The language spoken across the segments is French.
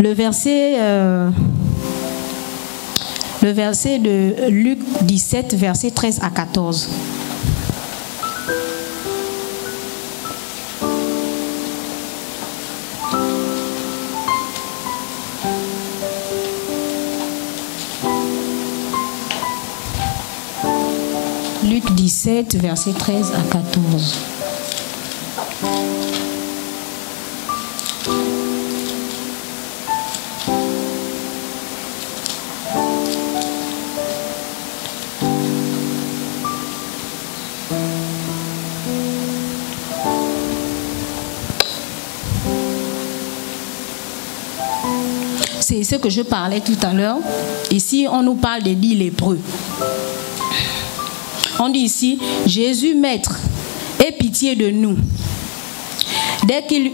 Le verset de Luc 17, versets 13 à 14. Luc 17, versets 13 à 14. C'est ce que je parlais tout à l'heure. Ici, on nous parle des 10 lépreux. On dit ici, Jésus, maître, aie pitié de nous. Dès qu'il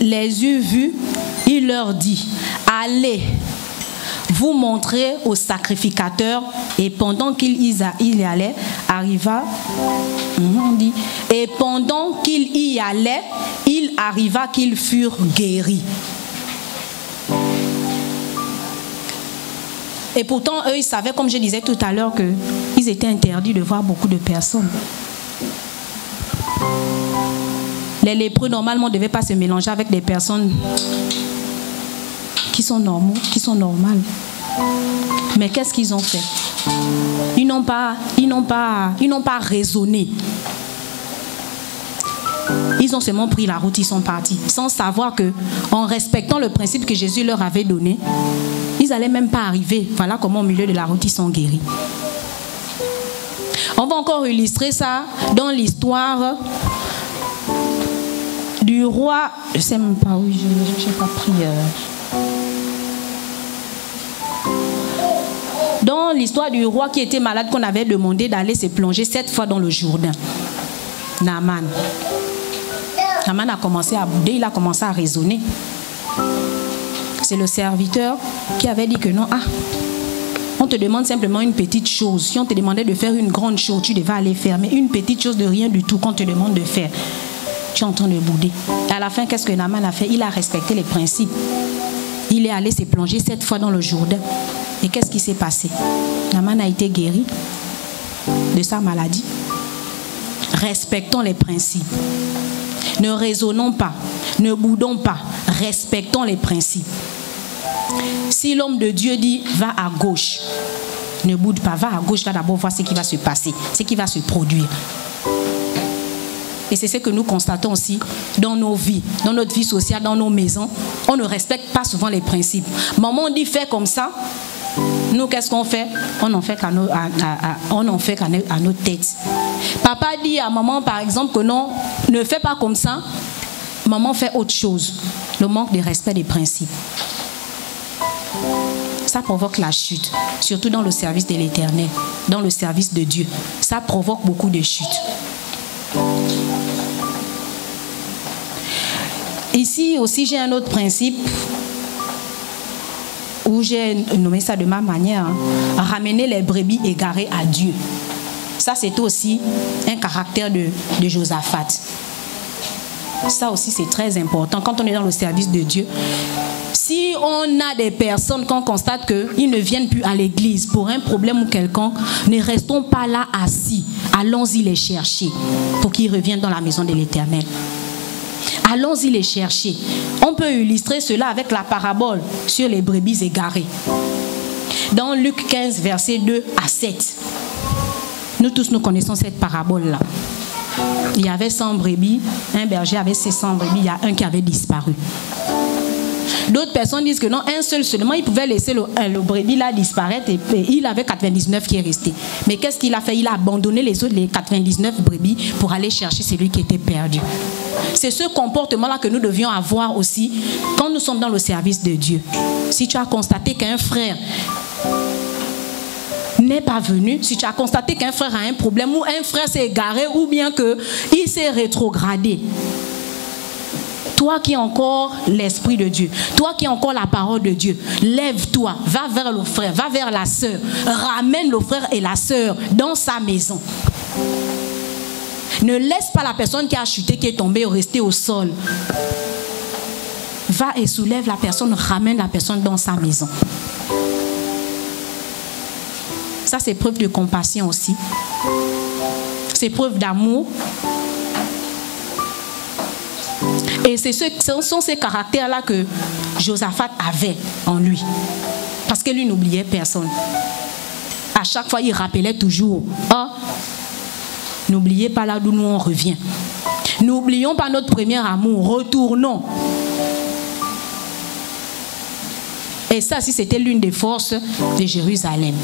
les eut vus, il leur dit, allez, vous montrer au sacrificateur. Et pendant qu'il y allait, et pendant qu'il y allait, il arriva qu'ils furent guéris. Et pourtant, eux, ils savaient, comme je disais tout à l'heure, qu'ils étaient interdits de voir beaucoup de personnes. Les lépreux, normalement, ne devaient pas se mélanger avec des personnes qui sont normales. Mais qu'est-ce qu'ils ont fait? Ils n'ont pas raisonné. Ils ont seulement pris la route, ils sont partis, sans savoir que, en respectant le principe que Jésus leur avait donné, ils n'allaient même pas arriver. Voilà comment au milieu de la route, ils sont guéris. On va encore illustrer ça dans l'histoire du roi. Je ne sais même pas où je n'ai pas pris. Dans l'histoire du roi qui était malade, qu'on avait demandé d'aller se plonger 7 fois dans le Jourdain. Naaman. Naaman a commencé à bouder, il a commencé à raisonner. C'est le serviteur qui avait dit que non, on te demande simplement une petite chose. Si on te demandait de faire une grande chose, tu devais aller faire. Mais une petite chose de rien du tout qu'on te demande de faire, tu es en train de bouder. Et à la fin, qu'est-ce que Naaman a fait? Il a respecté les principes. Il est allé se plonger 7 fois dans le Jourdain. Et qu'est-ce qui s'est passé? Naaman a été guéri de sa maladie. Respectons les principes. Ne raisonnons pas, ne boudons pas, respectons les principes. Si l'homme de Dieu dit va à gauche, ne boude pas, va à gauche, va d'abord voir ce qui va se passer, ce qui va se produire. Et c'est ce que nous constatons aussi dans nos vies, dans notre vie sociale, dans nos maisons. On ne respecte pas souvent les principes. Maman dit fais comme ça. Nous, qu'est-ce qu'on fait? On n'en fait qu'à notre tête. Papa dit à maman, par exemple, que non, ne fais pas comme ça. Maman fait autre chose. Le manque de respect des principes. Ça provoque la chute, surtout dans le service de l'Éternel, dans le service de Dieu. Ça provoque beaucoup de chutes. Ici aussi, j'ai un autre principe où j'ai nommé ça de ma manière, ramener les brebis égarées à Dieu. Ça, c'est aussi un caractère de Josaphat. Ça aussi, c'est très important. Quand on est dans le service de Dieu, si on a des personnes qu'on constate qu'ils ne viennent plus à l'église pour un problème ou quelconque, ne restons pas là assis. Allons-y les chercher pour qu'ils reviennent dans la maison de l'Éternel. Allons-y les chercher. On peut illustrer cela avec la parabole sur les brebis égarées. Dans Luc 15, versets 2 à 7. Nous tous, nous connaissons cette parabole-là. Il y avait 100 brebis, un berger avait ses 100 brebis, il y a un qui avait disparu. D'autres personnes disent que non, un seul seulement, il pouvait laisser le brebis là disparaître et il avait 99 qui est resté. Mais qu'est-ce qu'il a fait? Il a abandonné les autres, les 99 brebis pour aller chercher celui qui était perdu. C'est ce comportement-là que nous devions avoir aussi quand nous sommes dans le service de Dieu. Si tu as constaté qu'un frère n'est pas venu, si tu as constaté qu'un frère a un problème ou un frère s'est égaré ou bien qu'il s'est rétrogradé, toi qui as encore l'Esprit de Dieu, toi qui as encore la parole de Dieu, lève-toi, va vers le frère, va vers la sœur, ramène le frère et la sœur dans sa maison. Ne laisse pas la personne qui a chuté, qui est tombée, rester au sol. Va et soulève la personne, ramène la personne dans sa maison. Ça, c'est preuve de compassion aussi. C'est preuve d'amour. Et ce sont ces caractères-là que Josaphat avait en lui. Parce que lui n'oubliait personne. À chaque fois, il rappelait toujours, oh, n'oubliez pas là d'où nous on revient. N'oublions pas notre premier amour, retournons. Et ça, si c'était l'une des forces de Jérusalem.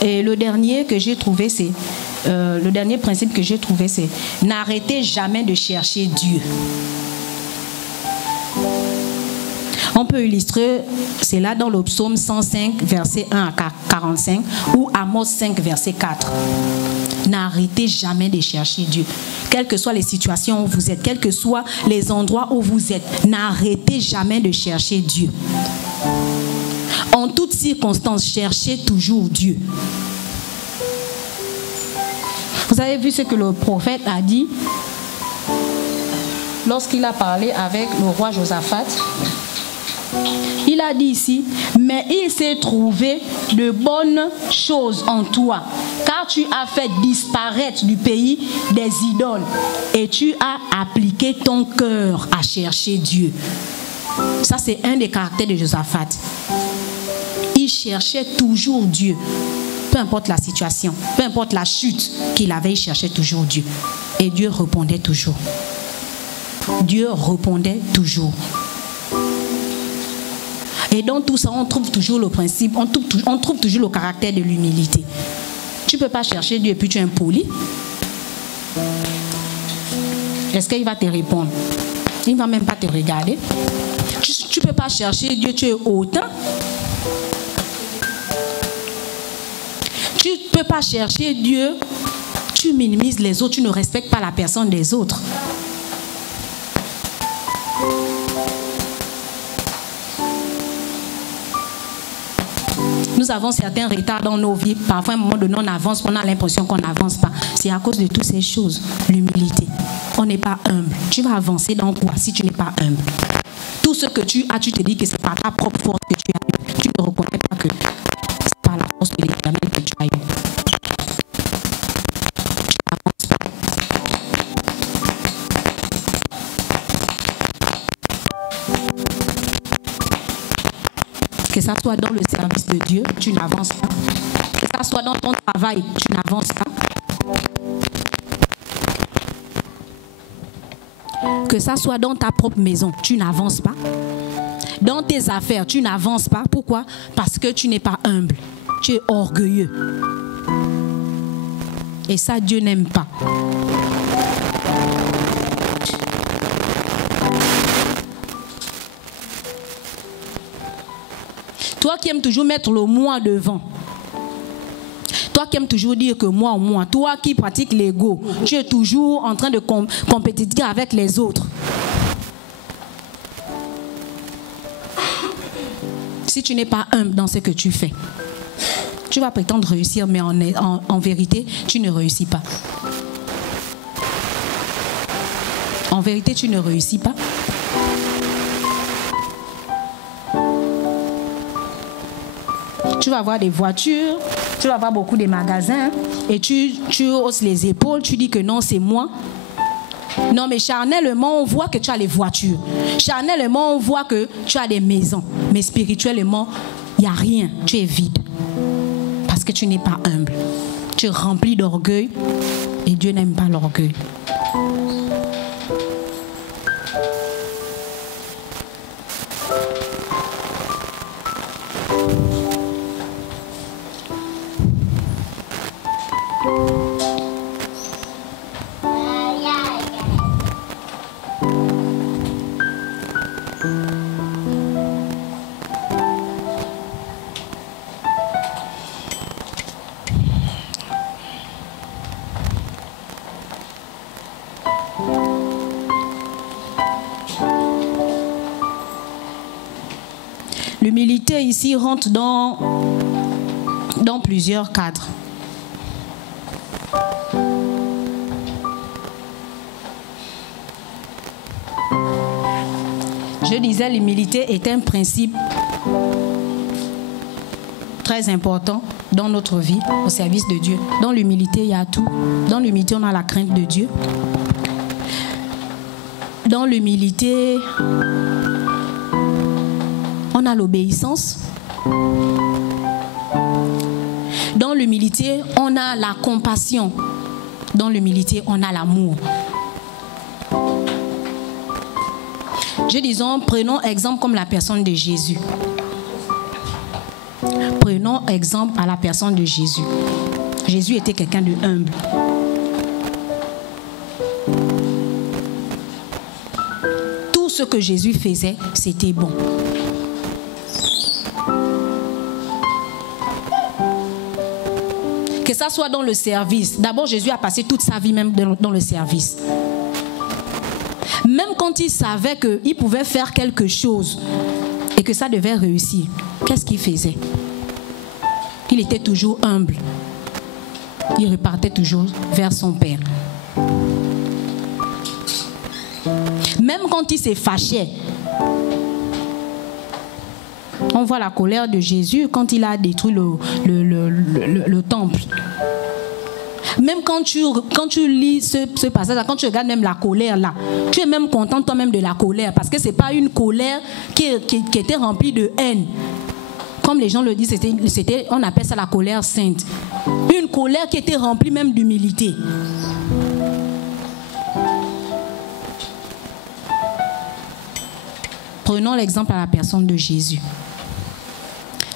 Et le dernier que j'ai trouvé, c'est le dernier principe que j'ai trouvé, c'est n'arrêtez jamais de chercher Dieu. On peut illustrer cela dans le psaume 105, verset 1 à 45, ou Amos 5, verset 4. N'arrêtez jamais de chercher Dieu. Quelles que soient les situations où vous êtes, quels que soient les endroits où vous êtes, n'arrêtez jamais de chercher Dieu. En toutes circonstances, cherchez toujours Dieu. Vous avez vu ce que le prophète a dit lorsqu'il a parlé avec le roi Josaphat. Il a dit ici, mais il s'est trouvé de bonnes choses en toi, car tu as fait disparaître du pays des idoles et tu as appliqué ton cœur à chercher Dieu. Ça, c'est un des caractères de Josaphat. Il cherchait toujours Dieu. Peu importe la situation, peu importe la chute qu'il avait, il cherchait toujours Dieu. Et Dieu répondait toujours. Dieu répondait toujours. Et dans tout ça, on trouve toujours le principe, on trouve toujours le caractère de l'humilité. Tu ne peux pas chercher Dieu et puis tu es impoli. Est-ce qu'il va te répondre? Il ne va même pas te regarder. Tu ne peux pas chercher Dieu, tu es hautain. Tu ne peux pas chercher Dieu, tu minimises les autres, tu ne respectes pas la personne des autres. Nous avons certains retards dans nos vies. Parfois, à un moment donné, on avance, on a l'impression qu'on n'avance pas. C'est à cause de toutes ces choses. L'humilité. On n'est pas humble. Tu vas avancer dans quoi si tu n'es pas humble? Tout ce que tu as, tu te dis que c'est par ta propre force que tu as. Tu ne reconnais pas que c'est par la force de l'Éternel que tu as eu. Tu n'avances pas. Que ça soit dans le service de Dieu, tu n'avances pas. Que ça soit dans ton travail, tu n'avances pas. Que ça soit dans ta propre maison, tu n'avances pas. Dans tes affaires, tu n'avances pas. Pourquoi? Parce que tu n'es pas humble. Tu es orgueilleux. Et ça, Dieu n'aime pas. Toi qui aimes toujours mettre le moi devant. Toi qui aimes toujours dire que moi. Toi qui pratiques l'ego. Tu es toujours en train de compétir avec les autres. Si tu n'es pas humble dans ce que tu fais, tu vas prétendre réussir, mais en vérité, tu ne réussis pas. En vérité, tu ne réussis pas. Tu vas avoir des voitures, tu vas avoir beaucoup de magasins et tu hausses les épaules, tu dis que non, c'est moi. Non, mais charnellement, on voit que tu as les voitures. Charnellement, on voit que tu as des maisons. Mais spirituellement, il n'y a rien. Tu es vide. Parce que tu n'es pas humble. Tu es rempli d'orgueil et Dieu n'aime pas l'orgueil. L'humilité ici rentre dans dans plusieurs cadres. Je disais, l'humilité est un principe très important dans notre vie, au service de Dieu. Dans l'humilité, il y a tout. Dans l'humilité, on a la crainte de Dieu. Dans l'humilité, on a l'obéissance. Dans l'humilité, on a la compassion. Dans l'humilité, on a l'amour. Prenons exemple comme la personne de Jésus. Prenons exemple à la personne de Jésus. Jésus était quelqu'un de humble. Tout ce que Jésus faisait, c'était bon. Que ça soit dans le service. D'abord, Jésus a passé toute sa vie même dans le service. Même quand il savait qu'il pouvait faire quelque chose et que ça devait réussir, qu'est-ce qu'il faisait? Il était toujours humble. Il repartait toujours vers son Père. Même quand il s'est fâché, on voit la colère de Jésus quand il a détruit le temple. Même quand tu lis ce passage, quand tu regardes même la colère là, tu es même content toi-même de la colère parce que ce n'est pas une colère qui était remplie de haine. Comme les gens le disent, on appelle ça la colère sainte. Une colère qui était remplie même d'humilité. Prenons l'exemple à la personne de Jésus.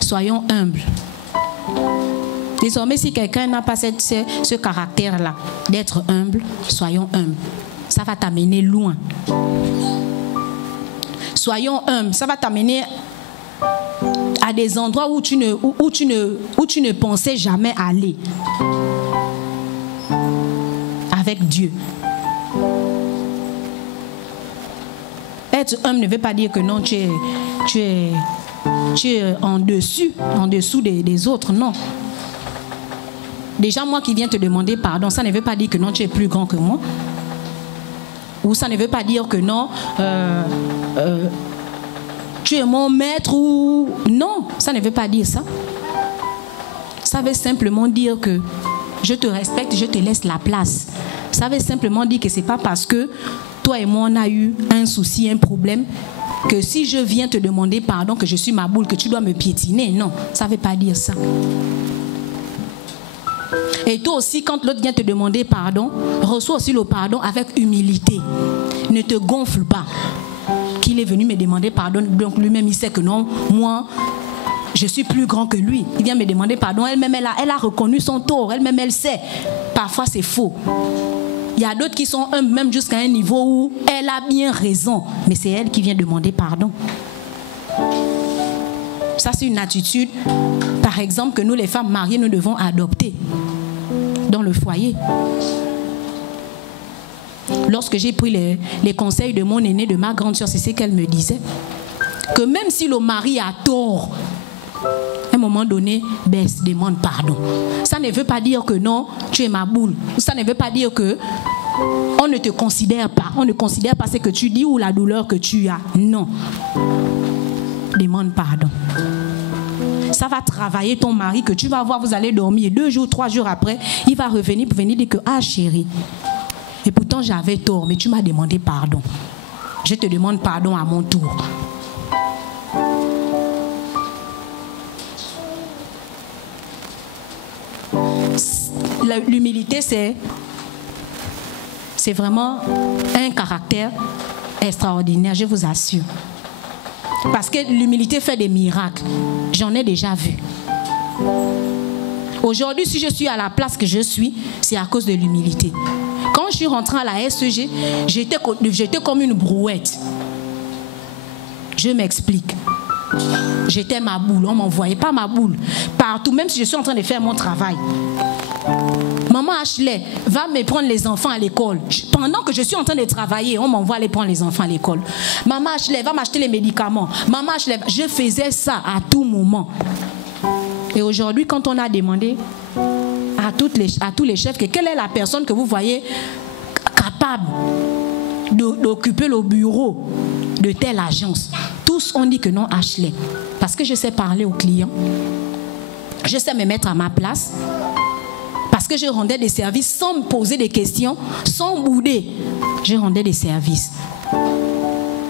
Soyons humbles. Désormais, si quelqu'un n'a pas ce caractère-là, d'être humble, soyons humbles. Ça va t'amener loin. Soyons humbles. Ça va t'amener à des endroits où tu ne pensais jamais aller. Avec Dieu. Être humble ne veut pas dire que non, tu es en dessous des autres, non. Déjà, moi qui viens te demander pardon, ça ne veut pas dire que non, tu es plus grand que moi. Ou ça ne veut pas dire que non, tu es mon maître ou... Non, ça ne veut pas dire ça. Ça veut simplement dire que je te respecte, je te laisse la place. Ça veut simplement dire que ce n'est pas parce que toi et moi, on a eu un souci, un problème, que si je viens te demander pardon, que je suis ma boule, que tu dois me piétiner. Non, ça ne veut pas dire ça. Et toi aussi, quand l'autre vient te demander pardon, reçois aussi le pardon avec humilité. Ne te gonfle pas. Qu'il est venu me demander pardon, donc lui-même il sait que non, moi, je suis plus grand que lui. Il vient me demander pardon, elle-même elle a reconnu son tort, elle-même elle sait. Parfois c'est faux. Il y a d'autres qui sont humbles même jusqu'à un niveau où elle a bien raison, mais c'est elle qui vient demander pardon. Ça c'est une attitude, par exemple, que nous les femmes mariées, nous devons adopter dans le foyer. Lorsque j'ai pris les conseils de mon aînée, de ma grande soeur, c'est ce qu'elle me disait. Que même si le mari a tort, à un moment donné, baisse, demande pardon. Ça ne veut pas dire que non, tu es ma boule. Ça ne veut pas dire que on ne te considère pas. On ne considère pas ce que tu dis ou la douleur que tu as. Non. Demande pardon. Ça va travailler ton mari que tu vas voir, vous allez dormir 2 jours, 3 jours après, il va revenir pour venir dire que ah chérie, et pourtant j'avais tort, mais tu m'as demandé pardon. Je te demande pardon à mon tour. L'humilité, c'est vraiment un caractère extraordinaire, je vous assure. Parce que l'humilité fait des miracles. J'en ai déjà vu. Aujourd'hui, si je suis à la place que je suis, c'est à cause de l'humilité. Quand je suis rentrée à la SEG, j'étais comme une brouette. Je m'explique. J'étais ma boule. On ne m'envoyait pas ma boule. Partout, même si je suis en train de faire mon travail. Maman Ashley va me prendre les enfants à l'école. Pendant que je suis en train de travailler, on m'envoie aller prendre les enfants à l'école. Maman Ashley va m'acheter les médicaments. Maman Ashley, je faisais ça à tout moment. Et aujourd'hui, quand on a demandé à tous les chefs que quelle est la personne que vous voyez capable d'occuper le bureau de telle agence, tous ont dit que non, Ashley. Parce que je sais parler aux clients, je sais me mettre à ma place, parce que je rendais des services sans me poser des questions, sans bouder. Je rendais des services.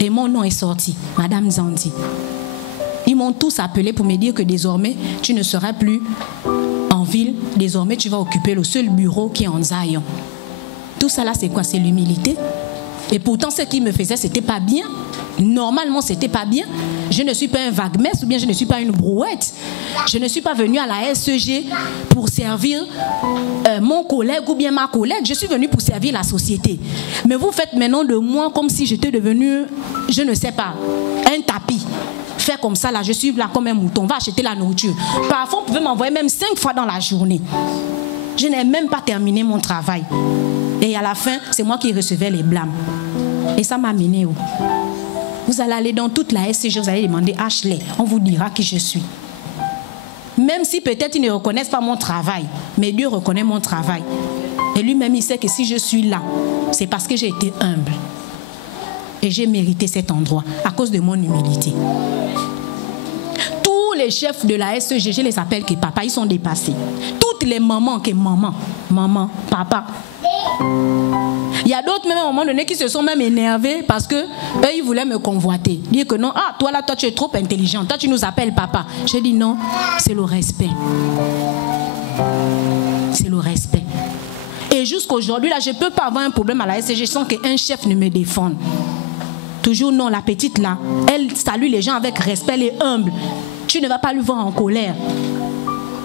Et mon nom est sorti, Madame Zandi. Ils m'ont tous appelé pour me dire que désormais, tu ne seras plus en ville. Désormais, tu vas occuper le seul bureau qui est en Zion. Tout ça là, c'est quoi? C'est l'humilité. Et pourtant, ce qu'ils me faisaient, ce n'était pas bien. Normalement, ce n'était pas bien. Je ne suis pas un vague-messe ou bien je ne suis pas une brouette. Je ne suis pas venue à la SEG pour servir mon collègue ou bien ma collègue. Je suis venue pour servir la société. Mais vous faites maintenant de moi comme si j'étais devenue, je ne sais pas, un tapis. Faire comme ça, là, je suis là comme un mouton. On va acheter la nourriture. Parfois, vous pouvez m'envoyer même 5 fois dans la journée. Je n'ai même pas terminé mon travail. Et à la fin, c'est moi qui recevais les blâmes. Et ça m'a mené où? Vous allez aller dans toute la SCG, vous allez demander Ashley. On vous dira qui je suis. Même si peut-être ils ne reconnaissent pas mon travail, mais Dieu reconnaît mon travail. Et lui-même, il sait que si je suis là, c'est parce que j'ai été humble. Et j'ai mérité cet endroit à cause de mon humilité. Tous les chefs de la SEG, je les appelle que papa, ils sont dépassés. Toutes les mamans que maman, papa. Il y a d'autres même à un moment donné qui se sont même énervés parce que eux, ils voulaient me convoiter. Dire que non, ah, toi là, toi tu es trop intelligent, toi tu nous appelles papa. J'ai dit non, c'est le respect. C'est le respect. Et jusqu'aujourd'hui, là, je ne peux pas avoir un problème à la SCG sans qu'un chef ne me défende. Toujours non, la petite là, elle salue les gens avec respect, elle est humble. Tu ne vas pas lui voir en colère.